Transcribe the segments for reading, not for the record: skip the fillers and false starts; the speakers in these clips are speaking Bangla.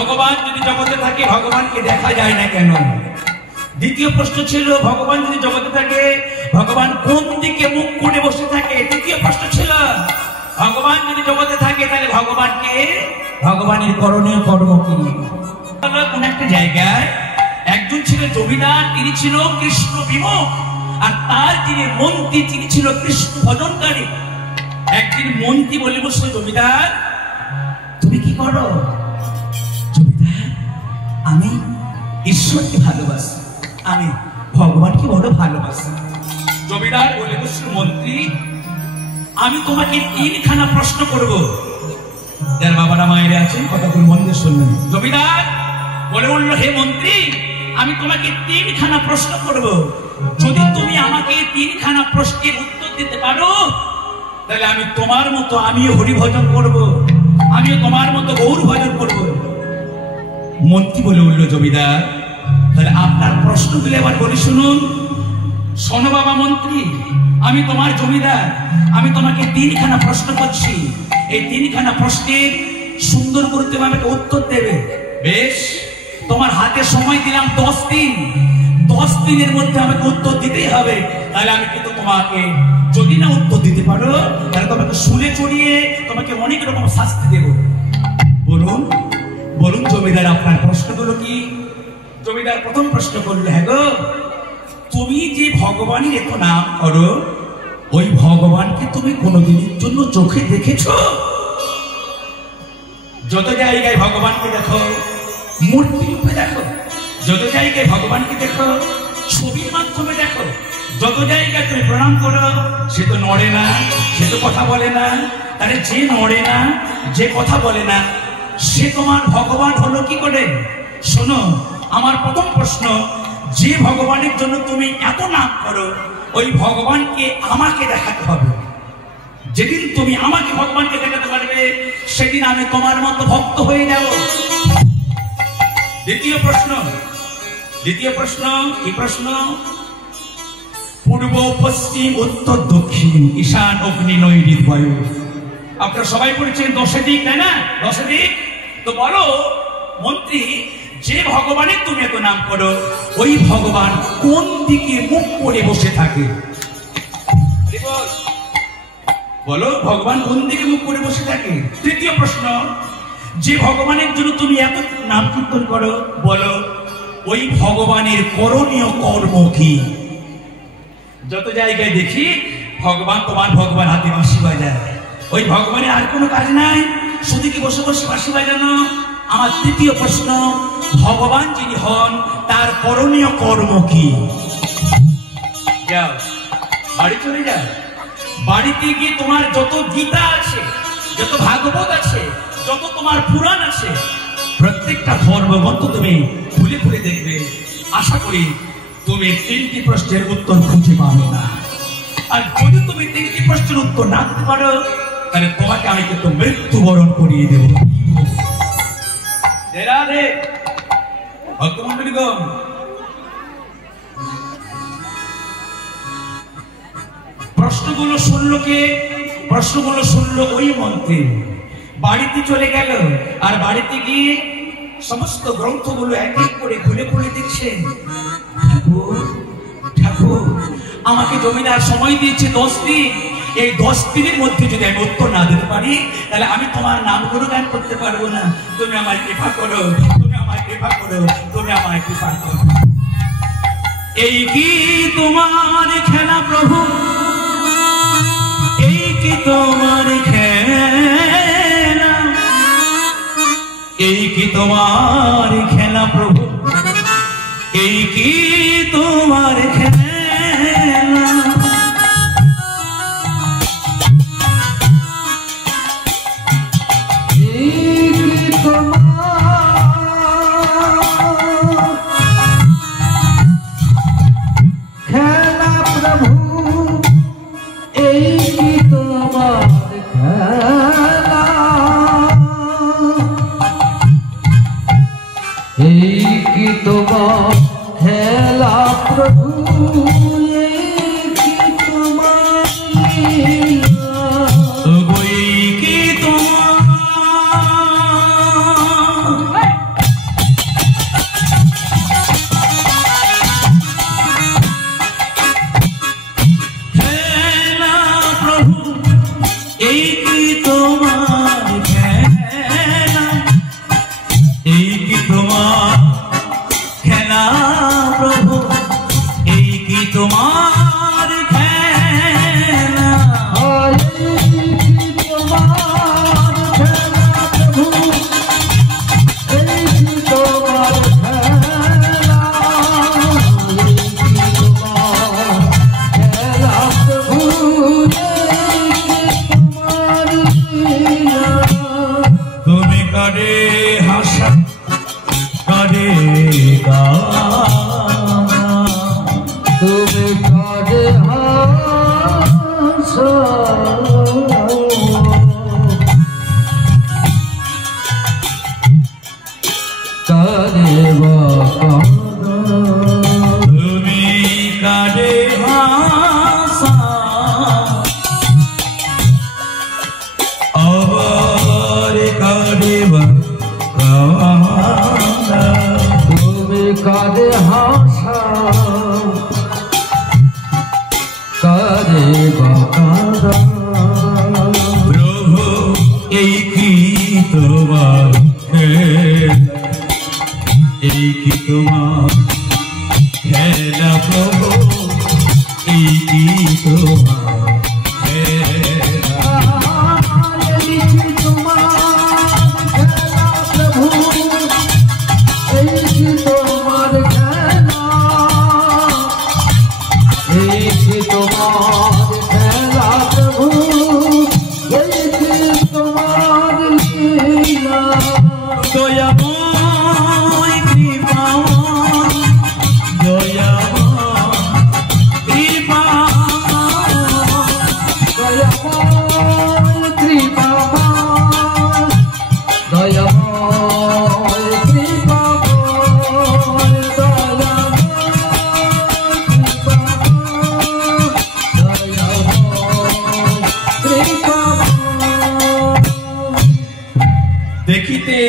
ভগবান যদি জগতে থাকে ভগবানকে দেখা যায় না কেন? দ্বিতীয় প্রশ্ন ছিল ভগবান যদি জগতে থাকে ভগবান কোন দিকে মুখ করে বসে থাকে? তৃতীয় প্রশ্ন ছিল ভগবান যদি জগতে থাকে তাহলে ভগবানের করণীয় কর্ম কি? কোন একটা জায়গায় একজন ছিল জমিদার, তিনি ছিল কৃষ্ণ বিমুখ, আর তার যিনি মন্ত্রী তিনি ছিল কৃষ্ণ ভজনকারী। একদিন মন্ত্রী বলে বসলো, জমিদার তুমি কি করো? জমিদার আমি ঈশ্বরকে ভালোবাসি, আমি ভগবানকে বড় ভালোবাসি। জমিদার বলে বসলো, মন্ত্রী আমি তোমাকে তিনখানা প্রশ্ন করব। যার বাবারা মায়েরা আছেন কথাগুলো মন দিয়ে শুনবেন। জমিদার বলে উঠলো, হে মন্ত্রী আমি তোমাকে তিনখানা প্রশ্ন করব, যদি তুমি আমাকে তিনখানা প্রশ্নের উত্তর দিতে পারো তাহলে আমি তোমার মতো আমিও হরি ভজন করব, আমিও তোমার মতো গৌর ভজন করব। মন্ত্রী বলে উঠলো, জমিদার তাহলে আপনার প্রশ্নগুলো এবার বলি শুনুন। শোনো বাবা মন্ত্রী, আমি তোমার জমিদার, আমি তোমাকে তিনখানা প্রশ্ন করছি, এই তিনখানা প্রশ্নের সুন্দর করে তুমি আমাকে উত্তর দেবে। বেশ, তোমার হাতে সময় দিলাম 10 দিন, 10 দিনের মধ্যে আমাকে উত্তর দিতেই হবে। তাহলে আমি কিন্তু তোমাকে যদি না উত্তর দিতে পারো তাহলে তোমাকে শুলে চড়িয়ে তোমাকে অনেক রকম শাস্তি দেব। বলুন বলুন জমিদার আপনার প্রশ্নগুলো কি? জমিদার প্রথম প্রশ্ন করলো, হ্যাঁ গো তুমি যে ভগবানের এত নাম করো ওই ভগবানকে তুমি কোনোদিনের জন্য চোখে দেখেছো? যত জায়গায় ভগবানকে দেখো মূর্তি রূপে দেখো, যত জায়গায় ভগবানকে দেখো ছবির মাধ্যমে দেখো, যত জায়গায় তুমি প্রণাম করো সে তো নড়ে না, সে তো কথা বলে না। তাহলে যে নড়ে না, যে কথা বলে না, সে তোমার ভগবান হলো কি করে? শোনো আমার প্রথম প্রশ্ন, যে ভগবানের জন্য তুমি এত নাম করো ওই ভগবানকে আমাকে দেখাতে হবে। যেদিন তুমি আমাকে ভগবানকে দেখাতে পারবে সেদিন আমি তোমার মতো ভক্ত হয়ে যাব। দ্বিতীয় প্রশ্ন কি প্রশ্ন? পূর্ব পশ্চিম উত্তর দক্ষিণ ঈশান অগ্নি নৈঋত বায়ু, আপনারা সবাই পড়েছেন 10 দিক, তাই না? 10 দিক। তো বলো মন্ত্রী, যে ভগবানের তুমি এত নাম করো ওই ভগবান কোন দিকে মুখ করে বসে থাকে? বলো ভগবান কোন দিকে মুখ করে বসে থাকে? তৃতীয় প্রশ্ন, যে ভগবানের জন্য তুমি এত নাম কীর্তন করো বলো ওই ভগবানের করণীয় কর্ম কি? যত জায়গায় দেখি তোমার ভগবান হাতে বাঁশি বাজায়, ওই ভগবানের আর কোনো কাজ নাই, শুধু কি বসে বসে বাঁশি বাজানো? আমার তৃতীয় প্রশ্ন, ভগবান যিনি হন তার করণীয় কর্ম কি? যাও বাড়ি চলে যাও, বাড়িতে গিয়ে তোমার যত গীতা আছে, যত ভাগবত আছে, যত তোমার পুরাণ আছে, প্রত্যেকটা ধর্মগ্রন্থ তুমি খুলে খুলে দেখবে। আশা করি তুমি 3টি প্রশ্নের উত্তর খুঁজে পাবে না। আর যদি তুমি 3টি প্রশ্নের উত্তর না দিতে পারো তাহলে তোমাকে আমি কিন্তু মৃত্যুবরণ করিয়ে দেব। ভক্তমন্ডলীগণ, প্রশ্নগুলো শুনলো কে? প্রশ্নগুলো শুনলো ওই মন্ত্রী। বাড়িতে চলে গেল, আর বাড়িতে গিয়ে সমস্ত গ্রন্থগুলো এক এক করে খুলে খুলে দেখছেন। ঠাকুর আমাকে জমিদার সময় দিয়েছে 10 দিন, এই 10 দিনের মধ্যে যদি আমি উত্তর না দিতে পারি তাহলে আমি তোমার নাম গুণগান করতে পারবো না। তুমি আমায় কৃপা করো, তুমি আমায় কৃপা করো, তুমি আমায় কৃপা করো। এই কি তোমার খেলা প্রভু, এই কি তোমার খেলা, এই কি তোমার খেলা প্রভু, এই কি তোমার খেলা। খেলা প্রভু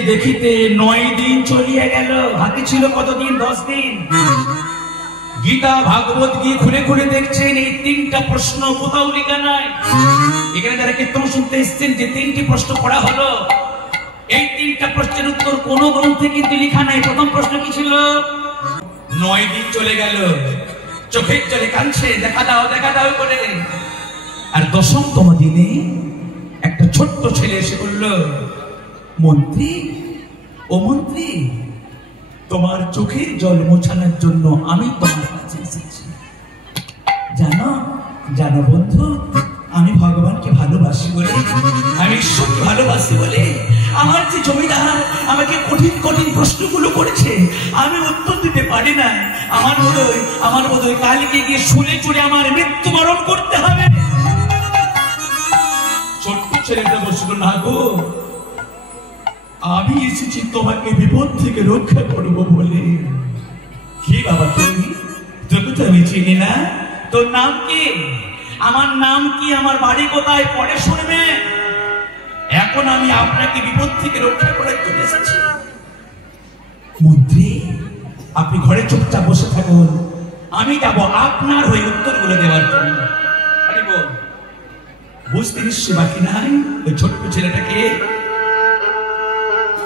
দেখিতে 9 দিন চলিয়া গেল। হাতে ছিল কতদিন? 10 দিন। গীতা ভাগবত গিয়ে খুলে খুলে দেখছেন এই 3টা প্রশ্ন কোথাও লেখা নাই। এখানে যারা কীর্তন শুনতে এসেছেন যে 3টি প্রশ্ন পড়া হলো, এই 3টা প্রশ্নের উত্তর কোন গ্রন্থে কিন্তু লেখা নাই। প্রথম প্রশ্ন কি ছিল? 9 দিন চলে গেল, চোখের জলে কাঁদছে, দেখা দাও করে। আর 10তম দিনে একটা ছোট্ট ছেলে এসে বলল, মন্ত্রী, ও মন্ত্রী, তোমার চোখের জল মোছানোর জন্য আমি তোমার কাছে এসেছি। জানো বন্ধু, আমি ভগবানকে ভালোবাসি বলে, আমি ঈশ্বরকে ভালোবাসি বলে আমার যে জমিদার আমাকে কঠিন কঠিন প্রশ্নগুলো করেছে, আমি উত্তর দিতে পারি না। আমার বোধহয় কালকে গিয়ে শুনে চুরে আমার মৃত্যুবরণ করতে হবে। ছোট্ট ছেলেটা বসল, না গো, আমি এসেছি তোমাকে বিপদ থেকে রক্ষা করব বলে। কি বাবা তুমি? তোকে তো আমি চিনি না। তোর নাম কি? আমার নাম কি, আমার বাড়ি কোথায়, পরে শুনবে। এখন আমি আপনাকে বিপদ থেকে রক্ষা করার জন্য এসেছি। মন্ত্রী, আপনি ঘরে চুপচাপ বসে থাকুন, আমি যাব আপনার হয়ে উত্তরগুলো দেওয়ার জন্য। বুঝতে নিশ্চয় বাকি নাই ওই ছোট্ট ছেলেটাকে,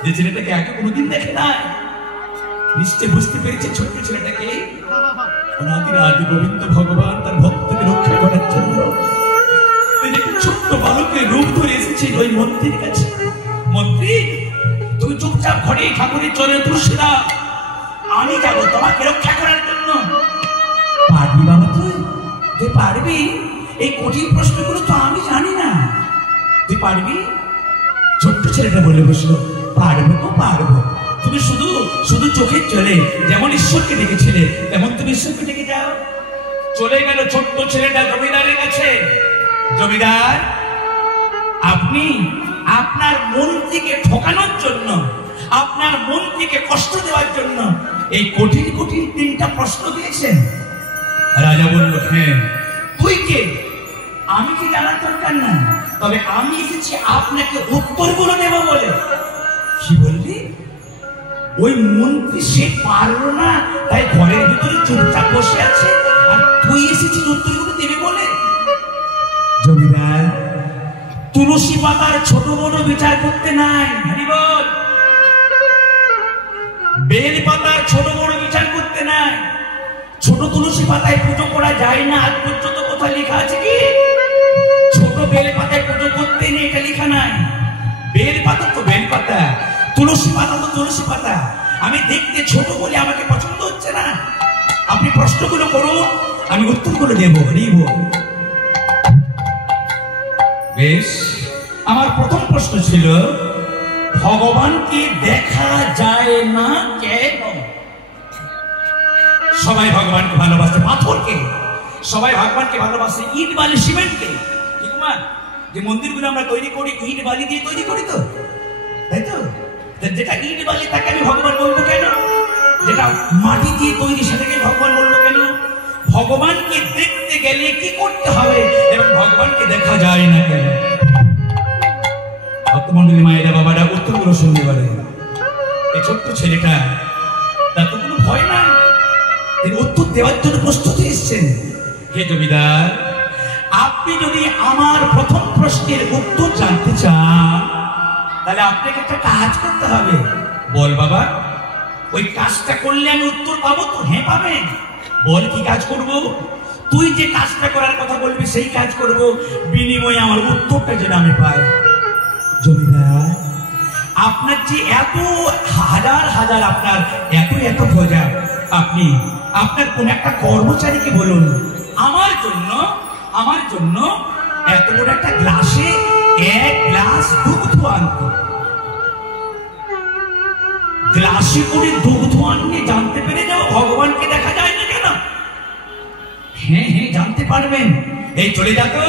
যে ছেলেটাকে আগে কোনোদিন দেখে নাই। নিশ্চয় বুঝতে পেরেছে ছোট্ট ছেলেটাকে অনাদির আদি গোবিন্দ ভগবান তার ভক্তকে রক্ষা করার জন্য ছোট্ট বালকের রূপ ধরে এসেছে ওই মন্ত্রীর কাছে। মন্ত্রী, তুমি চুপচাপ ঘরে ঠাকুরের চরণে তুলসী দাও, আমি যাবো তোমাকে রক্ষা করার জন্য। পারবি বাবা? তুই পারবি? এই কঠিন প্রশ্নগুলো তো আমি জানি না, তুই পারবি? ছোট্ট ছেলেটা বলে বসলো, পারবো। তুমি শুধু চোখের চলে যেমন ঈশ্বরকে ডেকেছিলে তেমন তুমি ঈশ্বরকে ডেকে যাও। চলে গেল ছোট্ট ছেলেটা জমিদারের কাছে। জমিদার, আপনি আপনার মন্ত্রীকে ঠকানোর জন্য, আপনার মন্ত্রীকে কষ্ট দেওয়ার জন্য এই কঠিন কঠিন 3টা প্রশ্ন দিয়েছেন। রাজা বলল, হ্যাঁ। তুই কে? আমি কি জানার দরকার না, তবে আমি এসেছি আপনাকে উত্তরগুলো দেব বলে। কি বললি? ওই মন্ত্রী সে পারলো না, তাই ঘরের ভিতরে চুপচাপ বসে আছে, আর তুই এসেছিস উত্তরগুলো দেবে বলে। জমিদার, তুলসী পাতার ছোট বড় বিচার করতে নাই। বল, বেল পাতার ছোট বড় বিচার করতে নাই। ছোট তুলসী পাতায় পুজো করা যায় না, আজ পর্যন্ত কোথায় লেখা আছে কি? ছোট বেল পাতায় পুজো করতে নেই, এটা লেখা নাই। বেল পাতা তো বেল পাতা, তুলসী পাতা তো তুলসী পাতা। আমি দেখতে ছোট বলে আমাকে পছন্দ হচ্ছে না। আপনি প্রশ্নগুলো করুন, আমি উত্তরগুলো দেব। বেশ, আমার প্রথম প্রশ্ন ছিল, ভগবানকে দেখা যায় না কেন? সবাই ভগবানকে ভালোবাসে পাথরকে, সবাই ভগবানকে ভালোবাসে ইট বালি সিমেন্টকে, তোমার? যে মন্দিরগুলো আমরা তৈরি করি ইট বালি দিয়ে তৈরি করি তো, তাই তো? যেটা ইট বালি তাকে আমি ভগবান বলবো কেন? যেটা মাটি দিয়ে তৈরি সেটাকে ভগবান বলবো কেন? ভগবানকে দেখতে গেলে কি করতে হবে এবং ভগবানকে দেখা যায় না কেন? ভক্তমন্ডলী মায়েরা বাবারা উত্তরগুলো শুনতে পারে। এই ছোট্ট ছেলেটা, তার তো কোনো ভয় নাই, তিনি উত্তর দেওয়ার জন্য প্রস্তুত এসেছেন। হে জমিদার, আপনি যদি আমার প্রথম প্রশ্নের উত্তর জানতে চান তাহলে আপনাকে একটা কাজ করতে হবে। বল বাবা, ওই কাজটা করলে আমি উত্তর পাবো তো? হ্যাঁ পাবেন। বল কি কাজ করব? তুই যে কাজটা করার কথা বলবি সেই কাজ করব, বিনিময়ে আমার উত্তরটা যেন আমি পাই। জমিদার, আপনার যে এত হাজার হাজার আপনার এত এত প্রজা, আপনি আপনার কোন একটা কর্মচারীকে বলুন আমার জন্য এত বড় একটা গ্লাসে 1 গ্লাস দুগ্ধ আনতে। গ্লাসে করে দুগ্ধ আনতে জানতে পেরে যাও ভগবানকে দেখা যায় না কেন? হ্যাঁ হ্যাঁ, জানতে পারবেন। এই চলে যাতো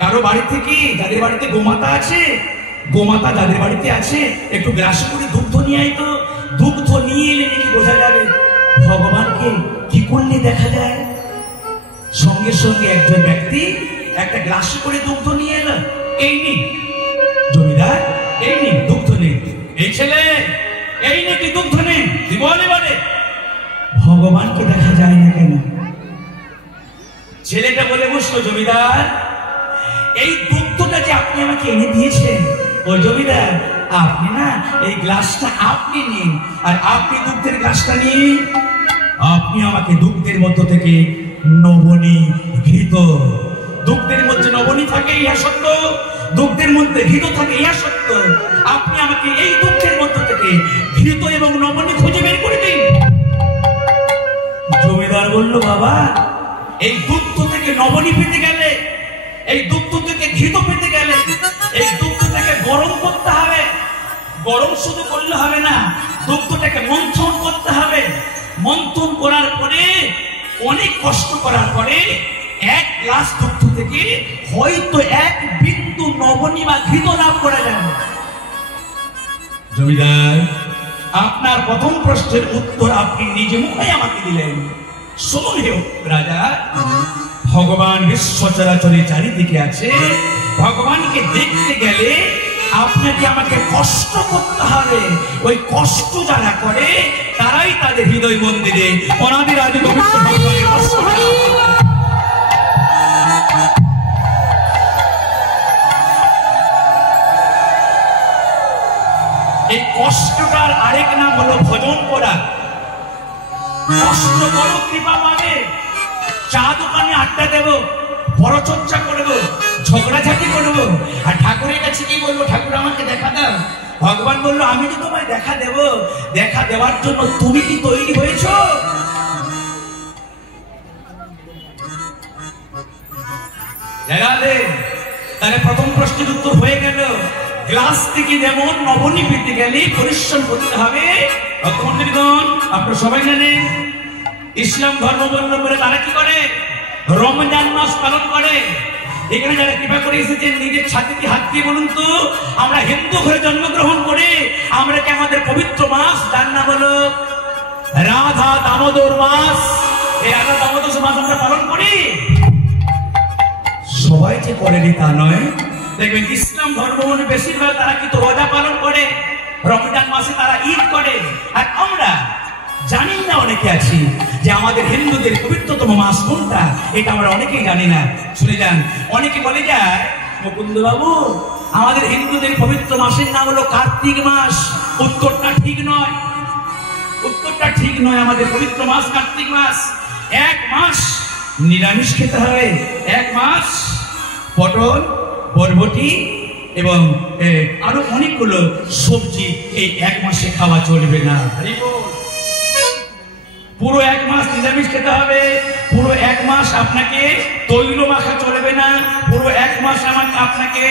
কারো বাড়ি থেকে, যাদের বাড়িতে গোমাতা আছে, গোমাতা যাদের বাড়িতে আছে, একটু গ্লাসে করে দুগ্ধ নিয়ে আয় তো। দুগ্ধ নিয়ে এলে নাকি বোঝা যাবে ভগবানকে কি করলে দেখা যায়। সঙ্গে সঙ্গে একজন ব্যক্তি একটা গ্লাসে করে দুগ্ধ নিয়ে এলো। এই নি জমিদার, এই নি দুগ্ধ নে। এই ছেলে, এই নে তুই দুগ্ধ নে। তুই বলে বলে ভগবানকে দেখা যায় না কেন? ছেলেটা বলে বসলো, জমিদার এই দুগ্ধটা যে আপনি আমাকে এনে দিয়েছেন, ও জমিদার আপনি না এই গ্লাসটা আপনি নিন, আর আপনি দুগ্ধের গ্লাসটা নিন। আপনি আমাকে দুগ্ধের মধ্য থেকে নবনী ঘৃত, দুগ্ধের মধ্যে নবনী থাকে ইহা সত্য, দুগ্ধের মধ্যে ঘৃত থাকে ইহা সত্য। আপনি আমাকে এই দুগ্ধের মধ্য থেকে ঘৃত এবং নবনী খুঁজে বের করে দিন। জমিদার বলল, বাবা এই দুগ্ধ থেকে নবনী পেতে গেলে, এই দুগ্ধ থেকে ঘৃত পেতে গেলে এই দুগ্ধটাকে গরম করতে হবে। গরম শুধু করলে হবে না, দুগ্ধটাকে মন্থন করতে হবে। মন্থন করার পরে, অনেক কষ্ট করার পরে 1 গ্লাস দুগ্ধ থেকে হয়তো 1 বিন্দু নবনী বা ঘৃত লাভ করা যাবে। জমিদার, আপনার প্রথম প্রশ্নের উত্তর আপনি নিজে মুখে আমাকে দিলেন। শুনুন হে রাজা, ভগবান বিশ্ব চরাচরে চারিদিকে আছে। ভগবানকে দেখতে গেলে আপনাকে আমাকে কষ্ট করতে হবে। ওই কষ্ট যারা করে তারাই তাদের হৃদয় মন্দিরে অনাদি আদি পবিত্র ভগবানের কষ্ট করে। এই কষ্টটার আরেক নাম হলো ভজন করা। কষ্ট করো, কৃপা পাবে। চা দোকানে আড্ডা দেব, পরচর্চা করবো, ঝগড়াঝাটি করবো, আর ঠাকুরের কাছে কি বলবো, ঠাকুর আমাকে দেখা দাও। ভগবান বললো, আমি তো তোমায় দেখা দেব। দেখা দেওয়ার জন্য তুমি কি তৈরি হয়েছ? তাহলে প্রথম প্রশ্নের উত্তর হয়ে গেল। গ্লাস থেকে যেমন নবনী পেতে গেলে পরিশ্রম করতে হবে। ভক্তমন্ডলীগণ, আপনারা সবাই জানেন ইসলাম ধর্মাবলম্বী তারা কি করে? রমজান মাস পালন করে। এখানে যারা কৃপা করে এসেছেন নিজের ছাতিতে হাত দিয়ে বলুন তো, আমরা হিন্দু ঘরে জন্মগ্রহণ করে আমরা কি আমাদের পবিত্র মাস, যার নাম হলো রাধা দামোদর মাস, এই রাধা দামোদর মাস আমরা পালন করি? সবাই যে করেনি তা নয়। দেখবেন ইসলাম ধর্মাবলম্বী বেশিরভাগ তারা কিন্তু রোজা পালন করে, রমজান মাসে তারা ঈদ করে। আর আমরা জানি না, অনেকে আছি যে আমাদের হিন্দুদের পবিত্রতম মাস কোনটা, এটা আমরা অনেকেই জানি না। শুনে যান, অনেকে বলে যায়, মুকুন্দ বাবু আমাদের হিন্দুদের পবিত্র মাসের নাম হলো কার্তিক মাস। উত্তরটা ঠিক নয়, উত্তরটা ঠিক নয়। আমাদের পবিত্র মাস কার্তিক মাস। 1 মাস নিরামিষ খেতে হবে, 1 মাস পটল, বরবটি এবং আরো অনেকগুলো সবজি এই 1 মাসে খাওয়া চলবে না। পুরো 1 মাস নিরামিষ খেতে হবে। পুরো 1 মাস আপনাকে তৈল মাখা চলবে না। পুরো 1 মাস আপনাকে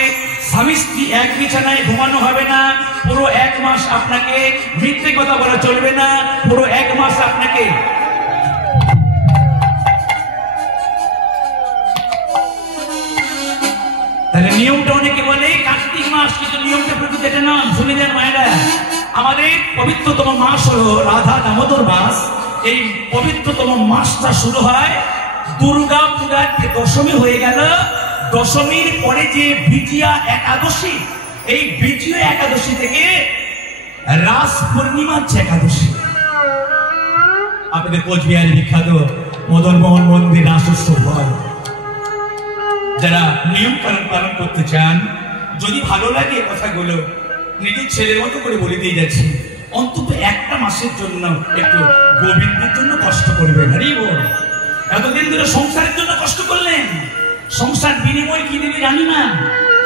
স্বামী স্ত্রী এক বিছানায় ঘুমানো হবে না। পুরো 1 মাস আপনাকে মিথ্যে কথা বলা চলবে না। পুরো 1 মাস আপনাকে তাহলে নিয়মটা অনেকে বলে কার্তিক মাস, কিন্তু নিয়মটা প্রকৃত এটা না। শুনে যান মায়েরা, আমাদের পবিত্রতম মাস হলো রাধা দামোদর মাস। এই পবিত্রতম মাসটা শুরু হয় দুর্গা পূজার যে দশমী হয়ে গেল, দশমীর পরে যে বিজয়া একাদশী, এই বিজয়া একাদশী থেকে রাস পূর্ণিমার যে একাদশী, আপনাদের কোচবিহারের বিখ্যাত মদন মোহন মন্দির রাস উৎসব হয়। যারা নিয়ম কানুন পালন করতে চান, যদি ভালো লাগে কথাগুলো নিজের ছেলের মতো করে বলে দিয়ে যাচ্ছি, অন্তত একটা মাসের জন্য একটু গোবিন্দের জন্য কষ্ট করবেন। হরি বল। এতদিন ধরে সংসারের জন্য কষ্ট করলেন, সংসার বিনিময় কি দেবে জানি না,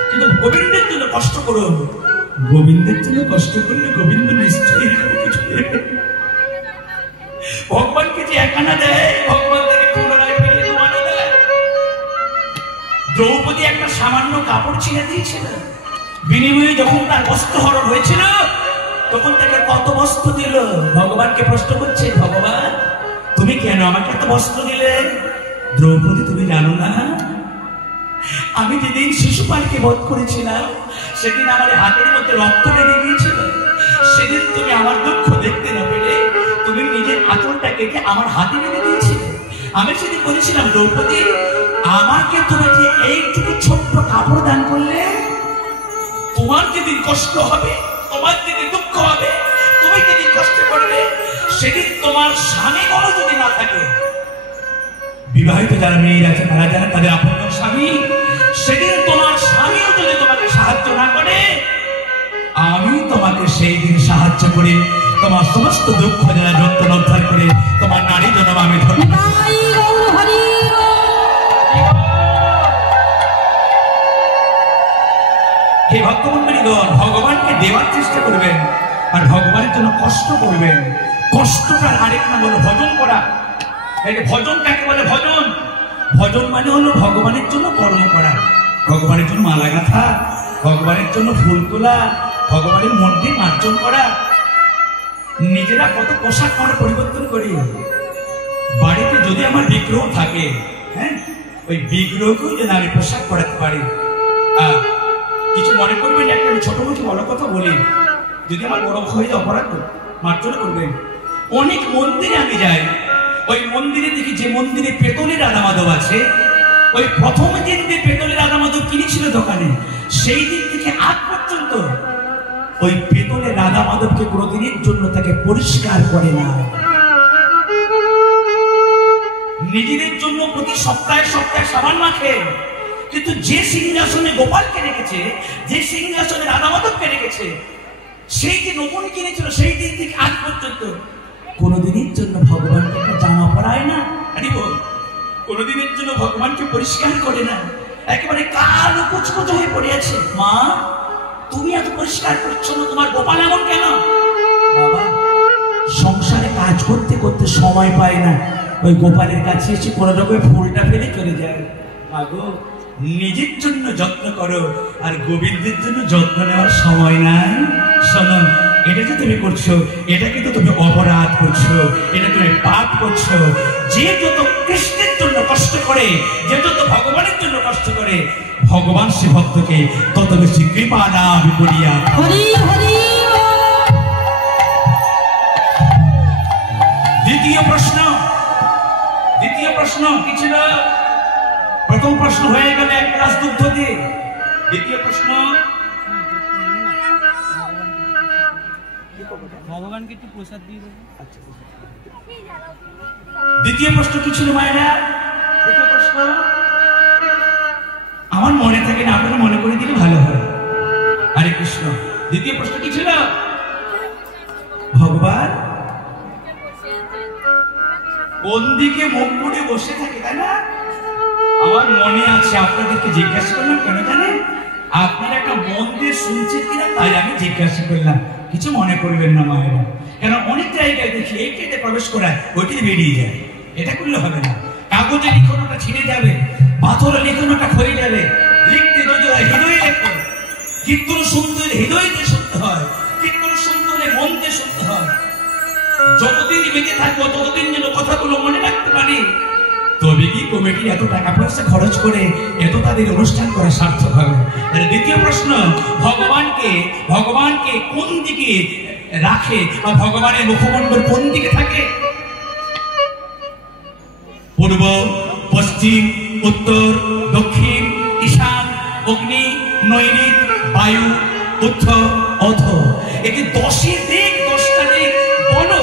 কিন্তু গোবিন্দের জন্য কষ্ট করুন। গোবিন্দের জন্য কষ্ট করলে গোবিন্দ নিশ্চয়ই কিছু দেবে। ভগবানকে যে একানা দেয়, ভগবান তাকে পুনরায় ফিরিয়ে দেওয়ানো দেয়। দ্রৌপদী একটা সামান্য কাপড় ছিঁড়ে দিয়েছিল, বিনিময়ে যখন তার বস্ত্র হরণ হয়েছিল তখন তাকে কত বস্ত্র দিল। ভগবানকে প্রশ্ন করছে, ভগবান তুমি কেন আমাকে এত বস্ত্র দিলে? দ্রৌপদী তুমি জানো না, আমি যেদিন শিশুপালকে বধ করেছিলাম সেদিন আমার হাতের মধ্যে রক্ত লেগে গিয়েছিল। সেদিন তুমি আমার দুঃখ দেখতে না পেরে তুমি নিজের আঁচলটা কেটে আমার হাতে বেঁধে দিয়েছিলে। আমি সেদিন বলেছিলাম, দ্রৌপদী আমাকে তুমি যে এইটুকু ছোট্ট কাপড় দান করলে, তোমার যেদিন কষ্ট হবে, তোমার যেদিন দুঃখ হবে, তুমি যেদিন কষ্ট করবে, সেদিন তোমার স্বামী কোনো যদি না থাকে, বিবাহিত যারা মেয়েরা আছে তারা যারা তাদের আপন স্বামী, সেদিন তোমার স্বামীও যদি তোমাকে সাহায্য না করে, আমি তোমাকে সেই দিন সাহায্য করে তোমার সমস্ত দুঃখ যারা যন্ত্রণা উদ্ধার করে তোমার নারী জন্ম আমি ধন্য। হে ভক্তমণ্ডলীগণ, ভগবানকে দেওয়ার চেষ্টা করবেন আর ভগবানের জন্য কষ্ট করবেন। কষ্টটার আরেক নাম হলো ভজন করা। ভজন কাকে বলে? ভজন, ভজন মানে হলো ভগবানের জন্য কর্ম করা, ভগবানের জন্য মালা গাঁথা, ভগবানের জন্য ফুল তোলা, ভগবানের মন্দির মার্জন করা। নিজেরা কত পোশাক আমরা পরিবর্তন করি। বাড়িতে যদি আমার বিগ্রহ থাকে, হ্যাঁ, ওই বিগ্রহকেও যদি আমি পোশাক পরাতে পারি, কিছু মনে করবেন, একটা ছোট মুখে বড় কথা বলি, যদি আমার বড় হয়ে যায় অপরাধ মার্জনা করবেন। অনেক মন্দিরে আমি যাই, ওই মন্দিরে দেখি যে মন্দিরে পেতলের রাধা মাধব আছে, ওই প্রথম দিন যে পেতলের রাধা মাধব কিনেছিল দোকানে, সেই দিন থেকে আজ পর্যন্ত ওই পেতলের রাধা মাধবকে কোনোদিনের জন্য তাকে পরিষ্কার করে না। নিজেদের জন্য প্রতি সপ্তাহে সপ্তাহে সাবান মাখে, কিন্তু যে সিংহাসনে গোপালকে রেখেছে, যে সিংহাসনে রাধা মাধবকে রেখেছে, সেই যে নতুন কিনেছিল সেই দিন থেকে আজ পর্যন্ত কোনোদিনের জন্য ভগবানকে একটা জামা পরায় না। কোনোদিনের জন্য ভগবানকে পরিষ্কার করে না, একেবারে কালো কুচকুচো হয়ে পড়ে আছে। মা তুমি এত পরিষ্কার পরিচ্ছন্ন, তোমার গোপাল এমন কেন? বাবা সংসারে কাজ করতে করতে সময় পায় না, ওই গোপালের কাছে এসে কোনো রকমের ফুলটা ফেলে চলে যায়। আগো নিজের জন্য যত্ন করো, আর গোবিন্দের জন্য যত্ন নেওয়ার সময় নাই। শোনো, এটা যে তুমি করছো, এটা কিন্তু তুমি অপরাধ করছো, এটা তুমি পাপ করছো। যে যত কৃষ্ণের জন্য কষ্ট করে, যে যত ভগবানের জন্য কষ্ট করে, ভগবান সে ভক্তকে তত বেশি কৃপা লাভ করিয়া। দ্বিতীয় প্রশ্ন কি ছিল? প্রথম প্রশ্ন হয়ে গেল এক গ্লাস দুধ দিয়ে। দ্বিতীয় প্রশ্ন, ভগবানকে একটু প্রসাদ দিয়ে দেবো। দ্বিতীয় প্রশ্ন কি ছিল মায়েরা? দ্বিতীয় প্রশ্ন আমার মনে থাকে না, আপনারা মনে করে দিলে ভালো হয়। হরে কৃষ্ণ। দ্বিতীয় প্রশ্ন কি ছিল? ভগবান কোন দিকে মুখ করে বসে থাকে, তাই না? আমার মনে আছে, আপনাদেরকে জিজ্ঞাসা করলাম কেন জানেন? আপনারা একটা মন দিয়ে শুনছেন কিনা তাই আমি জিজ্ঞাসা করলাম। কিছু মনে করবেন না মায়েরা, কেন অনেক জায়গায় দেখি এইটাতে প্রবেশ করায় ওইটাতে বেরিয়ে যায়। এটা করলে হবে না। কাগজে লিখনোটা ছিঁড়ে যাবে, পাথরে লিখনোটা ক্ষয়ে যাবে। লিখতে যদি হয় হৃদয়ে লেখো। কীর্তন সুন্দর হৃদয় দিয়ে শুনতে হয়, কীর্তন সুন্দরে মন দিয়ে শুনতে হয়। যতদিন বেঁচে থাকবো ততদিন যেন কথাগুলো মনে রাখতে পারি। তবে কি কমিটি এত টাকা পয়সা খরচ করে এত তাদের অনুষ্ঠান করে সার্থক হবে? দ্বিতীয় প্রশ্ন, ভগবানকে কোন দিকে রাখে বা ভগবানের মুখমণ্ডল কোন দিকে থাকে? পূর্ব, পশ্চিম, উত্তর, দক্ষিণ, ঈশান, অগ্নি, নৈনিক, বায়ু, উত্থ, অধ। এই 10টা দিক বলো।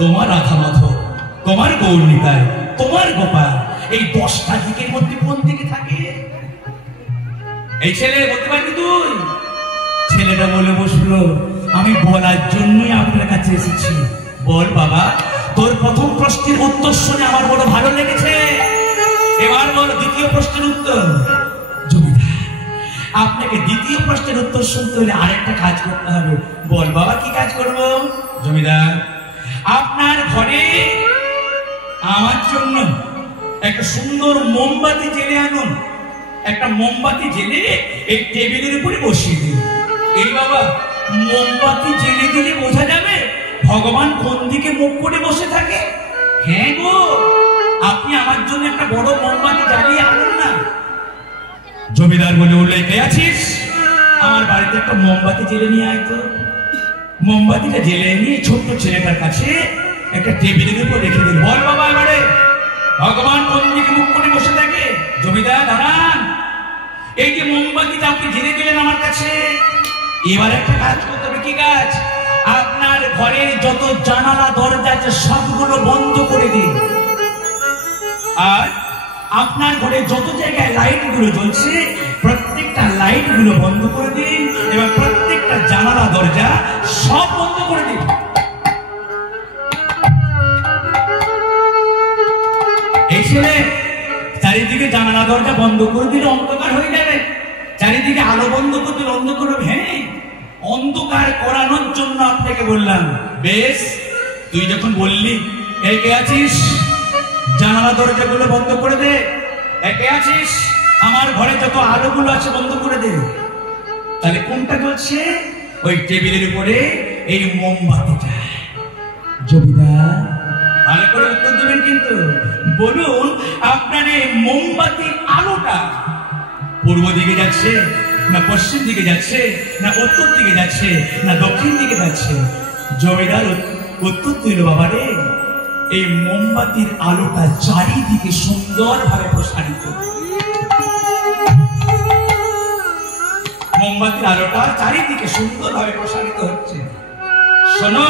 তোমার রাধামাধব, তোমার গৌরনিতাই, তোমার গোপাল, এই 10টা দিকের মধ্যে কোন দিকে থাকে? এই ছেলে বলতে পারবি তুই? ছেলেটা বলে বসলো, আমি বলার জন্যই আপনার কাছে এসেছি। বল বাবা, তোর প্রথম প্রশ্নের উত্তর শুনে আমার বড় ভালো লেগেছে। এবার বল দ্বিতীয় প্রশ্নের উত্তর। জমিদার, আপনাকে দ্বিতীয় প্রশ্নের উত্তর শুনতে হলে আরেকটা কাজ করতে হবে। বল বাবা, কি কাজ করব? জমিদার, আপনার ঘরে আমার জন্য একটা সুন্দর মোমবাতি জেলে আনুন। একটা মোমবাতি জেলে এই টেবিলের উপরে বসিয়ে দিন। এই বাবা, মোমবাতি জেলে দিলে বোঝা যাবে ভগবান কোন দিকে মুখ করে বসে থাকে। হ্যাঁ গো, আপনি আমার জন্য একটা বড় মোমবাতি জ্বালিয়ে আনুন না। জমিদার বলে উঠলে, কে আছিস? আমার বাড়িতে একটা মোমবাতি জেলে নিয়ে আয় তো। মোমবাতিটা জেলে নিয়ে ছোট্ট ছেলেটার কাছে একটা টেবিলের উপর রেখে দিন। বল বাবা, এবারে ভগবান কোন দিকে মুখ করে বসে থাকে? জমিদার দাঁড়ান, এই যে মোমবাতিটা আপনি জেলে দিলেন আমার কাছে, এবার একটা কাজ করতে হবে। কি কাজ? আপনার ঘরের যত জানালা দরজা আছে সবগুলো বন্ধ করে দিন। আর আপনার ঘরে যত জায়গায় লাইট গুলো জ্বলছে প্রত্যেকটা লাইট গুলো বন্ধ করে দিন। এবং প্রত্যেকটা জানালা দরজা সব বন্ধ করে দিন। এই ছেলে চারিদিকে জানালা দরজা বন্ধ করে দিলে অন্ধকার হয়ে যাবে। চারিদিকে আলো বন্ধ করে দিলে অন্ধকার হবে। হ্যাঁ, অন্ধকার করানোর জন্য আপনাকে বললাম। বেশ, তুই যখন বললি, কে আছিস? জানালা দরজাগুলো বন্ধ করে দে। কে আছিস? আমার ঘরে যত আলোগুলো আছে বন্ধ করে দে। তাহলে কোনটা জ্বলছে? ওই টেবিলের উপরে এই মোমবাতিটা। জমিদার, ভালো করে উত্তর দেবেন কিন্তু। বলুন, আপনার এই মোমবাতির আলোটা পূর্ব দিকে যাচ্ছে, না পশ্চিম দিকে যাচ্ছে, না উত্তর দিকে যাচ্ছে, না দক্ষিণ দিকে যাচ্ছে? জমিদার উত্তর দিল, বাবা রে, এই মোমবাতির আলোটা চারিদিকে সুন্দরভাবে প্রসারিত। মোমবাতির আলোটা চারিদিকে সুন্দরভাবে প্রসারিত হচ্ছে। শোনো,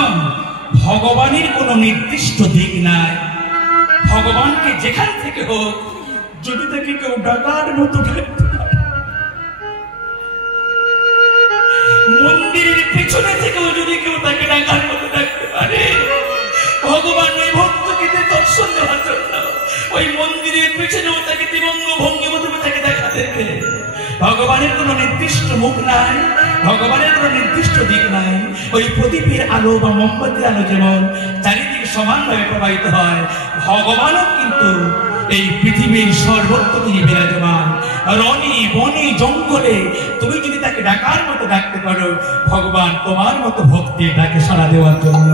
ভগবানের কোনো নির্দিষ্ট দিক নাই। ভগবানকে যেখান থেকে হোক যদি তাকে কেউ ডাকার মতো ডাকতে পারে, মন্দিরের পেছনে থেকেও যদি কেউ তাকে ডাকার মতো ডাকতে পারে, ভগবান ওই ভক্তকে দর্শন দেওয়ার জন্য ওই মন্দিরের পেছনেও তাকে দিবঙ্গ ভঙ্গি মতো তাকে দেখা দেবে। ভগবানের কোনো নির্দিষ্ট মুখ নাই, ভগবানের কোনো নির্দিষ্ট দিক নাই। ওই প্রদীপের আলো বা মোমবাতির আলো যেমন চারিদিকে সমানভাবে প্রবাহিত হয়, ভগবানও কিন্তু এই পৃথিবীর সর্বত্র তিনি বিরাজমান। রনি বনে জঙ্গলে তুমি যদি তাকে ডাকার মতো ডাকতে পারো, ভগবান তোমার মতো ভক্তের ডাকে সাড়া দেওয়ার জন্য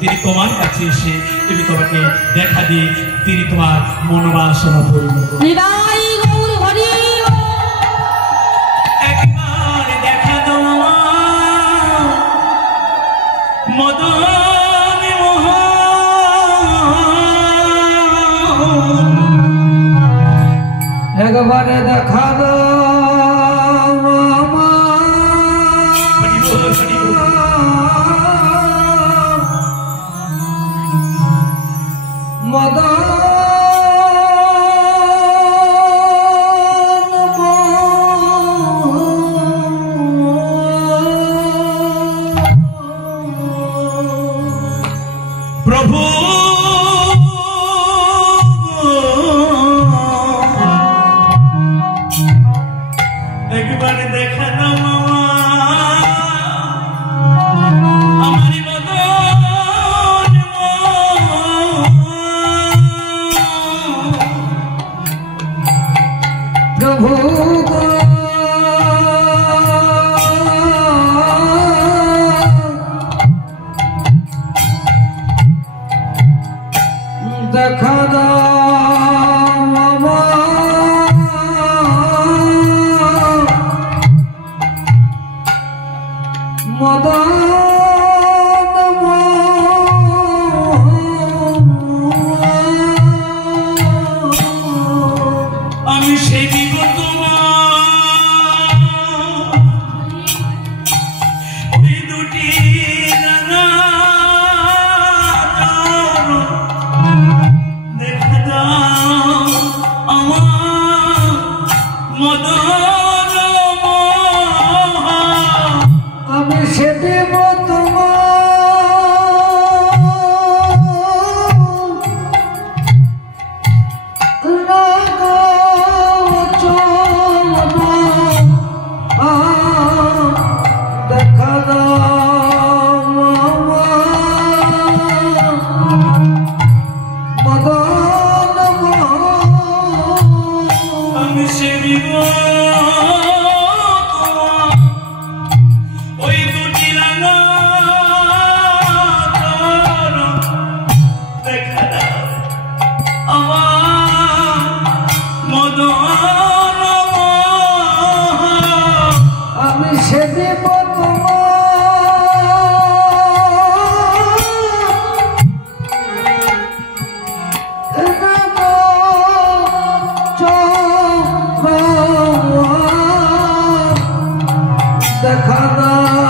তিনি তোমার কাছে এসে তুমি তোমাকে দেখা দিয়ে তিনি তোমার মনোবাসনা পূর্ণ করবেন। একবার দেখা দাও মদন মোহন, একবারে দেখা দাও মদন প্রভু একবারে দেখা দাও আমার মদন প্রভু দেখা দাও আমি সে দেব তোমার দেখা দাও মদন আমি সে দিব তোমার ওই দুটি রাঙা দেখা দাও আমার মদন আমি সে দেব দেখা তোমার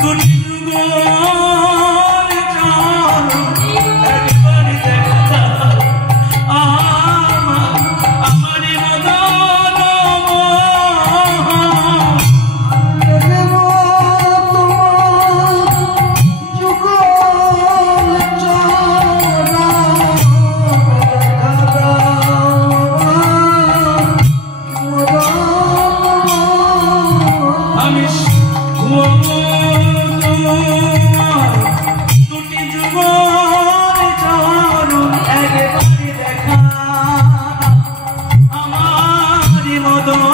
দুটি যুগল চাঁদ একবার দেখা দাও আমারই মদন আমি দুটি যুগল চাঁদ একবার দেখা আমারই মদন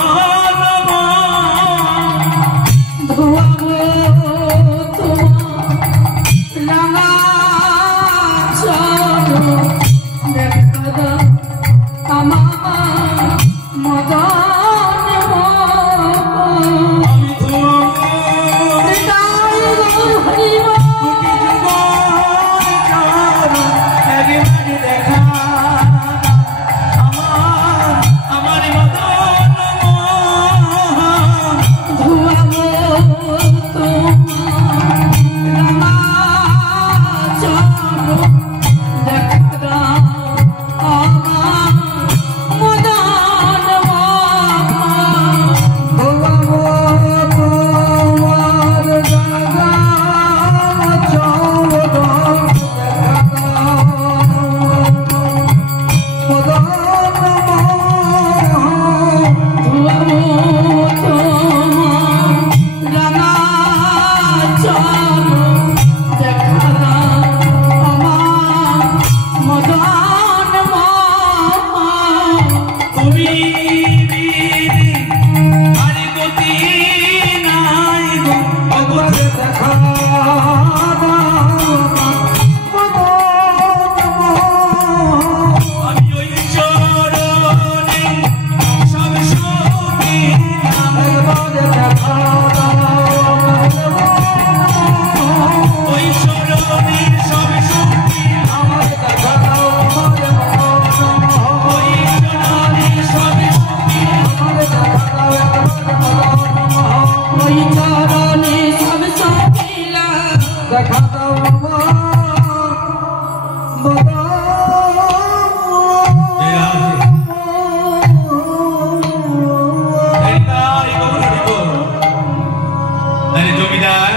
আমি জমিদার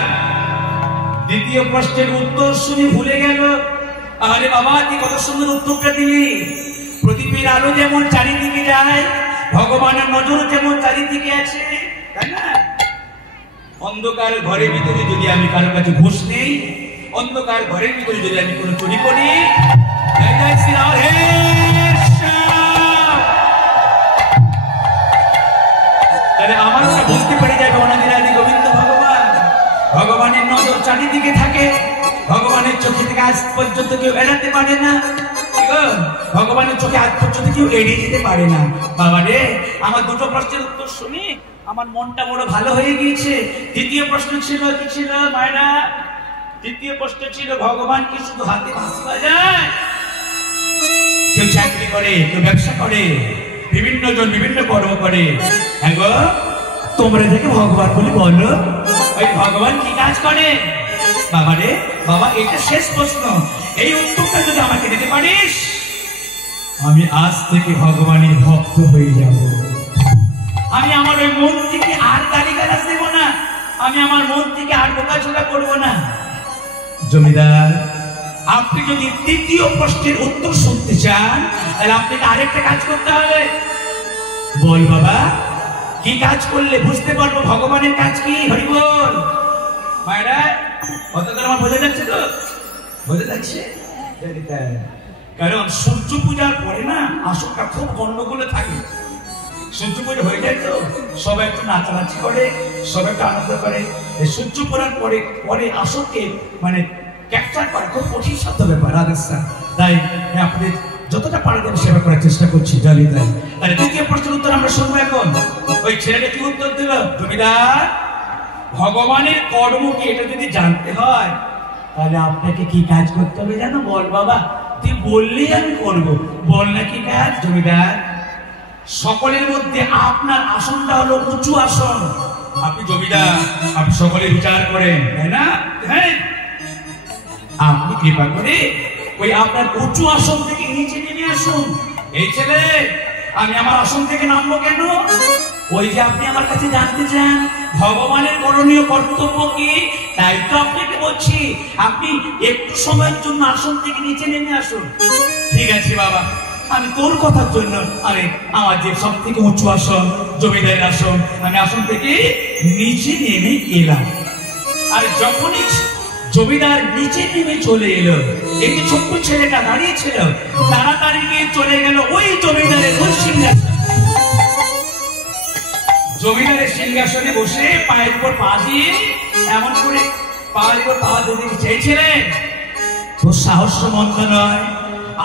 দ্বিতীয় প্রশ্নের উত্তর শুনে ভুলে গেল। আরে বাবা, তুই কত সুন্দর উত্তরটা দিলি। প্রদীপের আলো যেমন চারিদিকে যায়, ভগবানের নজর যেমন চারিদিকে আছে, তাই না? অন্ধকার ঘরের ভিতরে যদি আমি কারো কাছে ঘুষ নেই, অন্ধকার ঘরের ভিতরে যদি আমি কোনো চুরি করি, তাহলে আমার বুঝতে পেরে যাবে অনাদিরাদি গোবিন্দ ভগবান। ভগবানের নজর চারিদিকে থাকে, ভগবানের চোখে থেকে আজ পর্যন্ত কেউ এড়াতে পারে না। ভগবানের চোখে আজ পর্যন্ত কেউ এড়িয়ে যেতে পারে না। বাবা রে, আমার দুটো প্রশ্নের উত্তর শুনি আমার মনটা বড় ভালো হয়ে গিয়েছে। দ্বিতীয় প্রশ্ন ছিল কি ছিল মায়েরা? দ্বিতীয় প্রশ্ন ছিল ভগবান কি শুধু হাতে বাঁশি বাজায়? কেউ চাকরি করে, কেউ ব্যবসা করে, বিভিন্ন জন বিভিন্ন কর্ম করে। হ্যাঁ গো, তোমরা দেখে ভগবান বলে বলো, ওই ভগবান কি কাজ করে? বাবা রে বাবা, এটা শেষ প্রশ্ন, এই উত্তরটা যদি আমাকে দিতে পারিস, আমি আজ থেকে ভগবানের ভক্ত হয়ে যাব। আমি আমার ওই মন থেকে আর গালিগালাজ দেব না, আমি আমার মন থেকে আর বোকাঝোকা করব না। জমিদার, আপনি যদি তৃতীয় প্রশ্নের উত্তর শুনতে চান, তাহলে আপনাকে আরেকটা কাজ করতে হবে। বল বাবা, কি কাজ করলে বুঝতে পারবো ভগবানের কাজ কি? হরি বল। মায়েরা, কতটা আমার বোঝা যাচ্ছে তো? বোঝা যাচ্ছে? কারণ সূর্য পূজার পরে না আসরটা খুব গন্ডগোলে থাকে। সূর্য পুজো হয়ে যায় তো সবাই একটু নাচানাচি করে, সবাই একটু আনন্দ করে। সূর্য পূজার পরে পরে আসরকে মানে ক্যাপচার করা খুব কঠিন সাধ্য ব্যাপার রাধেশ্বর। তাই আপনাদের যতটা পারা যাবে সেবা করার চেষ্টা করছি। জানি তাই। তাহলে দ্বিতীয় প্রশ্নের উত্তর আমরা শুনবো এখন। ওই ছেলেটা কি উত্তর দিল? জমিদার, ভগবানের কর্ম কি এটা যদি জানতে হয়, তাহলে আপনাকে কি কাজ করতে হবে জানো? বল বাবা, তুই বললেই আমি করব। বল না কি কাজ? জমিদার, সকলের মধ্যে আপনার আসনটা হলো উঁচু আসন। আপনি জমিদার, আপনি সকলে বিচার করেন, তাই না? হ্যাঁ, আপনি কৃপা করে ওই আপনার উঁচু আসন থেকে নিচে নেমে আসুন। এই ছেলে, আমি আমার আসন থেকে নামবো কেন? ওই যে আপনি আমার কাছে জানতে চান ভগবানের করণীয় কর্তব্য কি, তাই তো আপনাকে বলছি আপনি একটু সময়ের জন্য আসন থেকে নিচে নেমে আসুন। ঠিক আছে বাবা, আমি তোর কথার জন্য আমি আমার যে সব থেকে উঁচু আসন জমিদারের আসন, আমি আসন থেকে নিচে নেমে এলাম। আর যখনই জমিদার নিচে নেমে চলে এলো, এই যে ছোট্ট ছেলেটা দাঁড়িয়ে ছিল তাড়াতাড়ি গিয়ে চলে গেল ওই জমিদারের ওই সিংহাসনে। জমিদারের সিংহাসনে বসে পায়ের উপর পা দিয়ে এমন করে পায়ের উপর পা দিয়ে চেয়েছিলেন, তোর সাহস মন্দ নয়,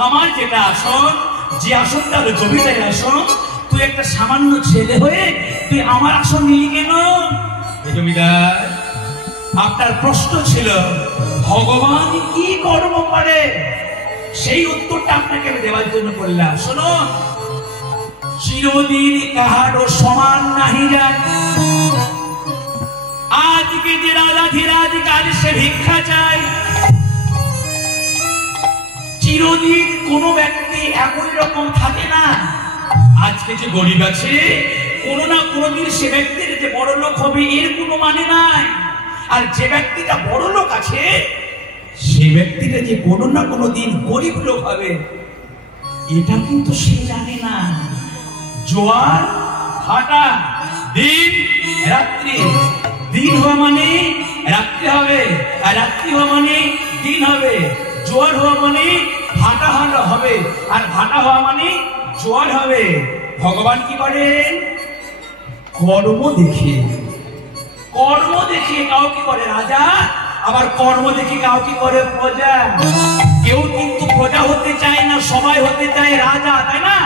আমার যেটা আসন, যে আসনটা হলো জমিদারের আসন, তুই একটা সামান্য ছেলে হয়ে তুই আমার আসন নিলি কেন? জমিদার, আপনার প্রশ্ন ছিল ভগবান কি কর্ম করে, সেই উত্তরটা আপনাকে আমি দেওয়ার জন্য বললাম। শোনো, চিরদিন কাহারও সমান নাহি যায়। আজকে যে রাজাধিরাজ কাল সে ভিক্ষা চায়। চিরদিন কোন ব্যক্তি একই রকম থাকে না। আজকে যে গরিব আছে, কোনো না কোনোদিন সে ব্যক্তির যে বড় লোক হবে এর কোনো মানে নাই। আর যে ব্যক্তিটা বড় লোক আছে, সে ব্যক্তিটা যে কোনো না কোনো দিন গরিব লোক হবে এটা কিন্তু সে জানে না। জোয়ার ভাটা, দিন রাত্রি, দিন হওয়া মানে রাত্রি হবে, আর রাত্রি হওয়া মানে দিন হবে। জোয়ার হওয়া মানে ভাটা হবে, আর ভাটা হওয়া মানে জোয়ার হবে। ভগবান কি করেন? কর্ম দেখে, কর্ম দেখে কাউকে করে রাজা, আবার কর্ম দেখে কাউকে করে প্রজা। কেউ কিন্তু প্রজা হতে চায় না, সবাই হতে চায় রাজা, তাই না?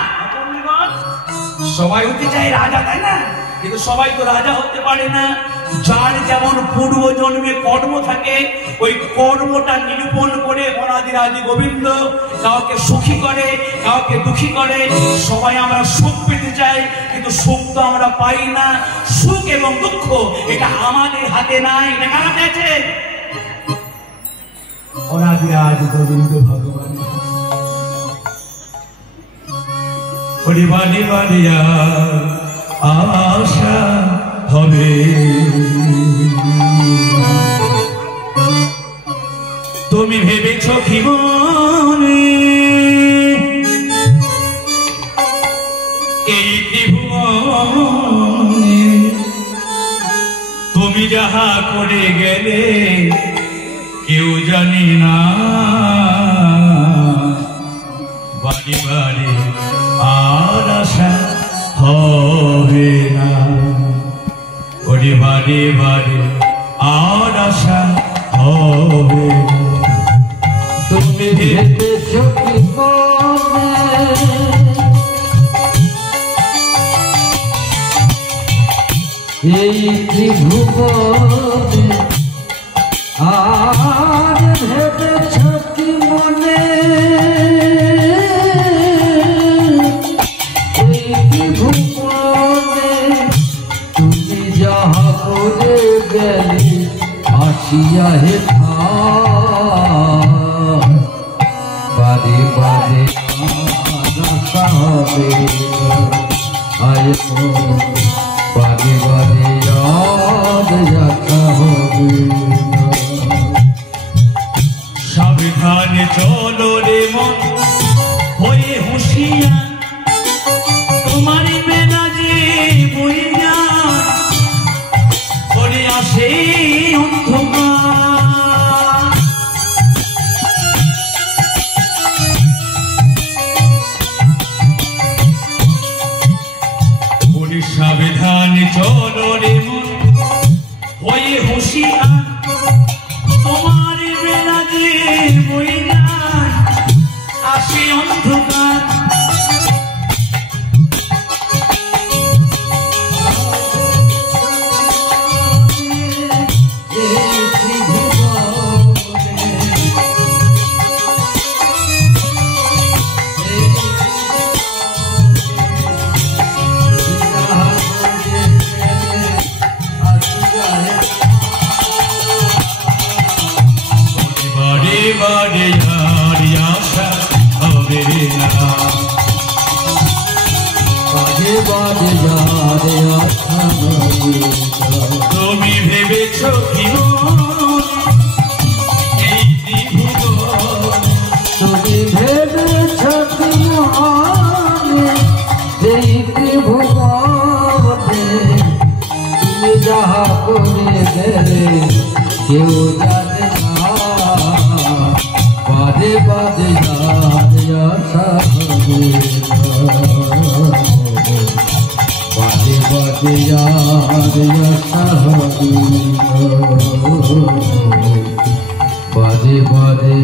সবাই হতে চায় রাজা, তাই না? কিন্তু সবাই তো রাজা হতে পারে না। যার যেমন পূর্ব জন্মে কর্ম থাকে, ওই কর্মটা নিরূপণ করে অনাদিরাদি গোবিন্দ কাউকে সুখী করে, কাউকে দুঃখী করে। সবাই আমরা সুখ পেতে চাই, কিন্তু সুখ তো আমরা পাই না। সুখ এবং দুঃখ এটা আমাদের হাতে নাই, এটা কার হাতে আছে? অনাদিরাদি গোবিন্দ ভগবান। পরিবারে বাড়িয়া আশা হবে, তুমি ভেবেছ কি মনে এই ত্রিভুবনে তুমি যাহা করে গেলে কেউ জানি না। বাড়ি বাড়ি আর আশা হবে না, ওরে বাড়ি বাড়ি আর আশা হবে না। তুমি ভেবেছ কি মনে এই ত্রিভুবনে, আর ভেবেছ কি মনে এই ত্রিভুবনে তুমি যাহা করে গেলে আসিয়া হে বাদে বাদে সাবে আয় বাদে বাদে याद जाता হবে সাবধানে চলো রে মন হয়ে হুঁশিয়ার তোমার বেলা যে বয়ে যায় পরে আসে অন্ধকার ওরে সাবধানে চলো রে মন হয়ে হুঁশিয়ার তোমার বেলা যে বয়ে যায় আসে অন্ধকার বারে হারি আশা হবে না বাদে বাদে যারে আশা হবে তুমি ভেবেছ কি এই ত্রিভুবন তুমি ভেবেছ কি মনে এই ত্রিভুবনে তুমি যাহা করে গেলে কেউ জানে না বাদে বাদে যারে আশা হবে বাদে বাদে যারে আশা হবে বাদে বাদে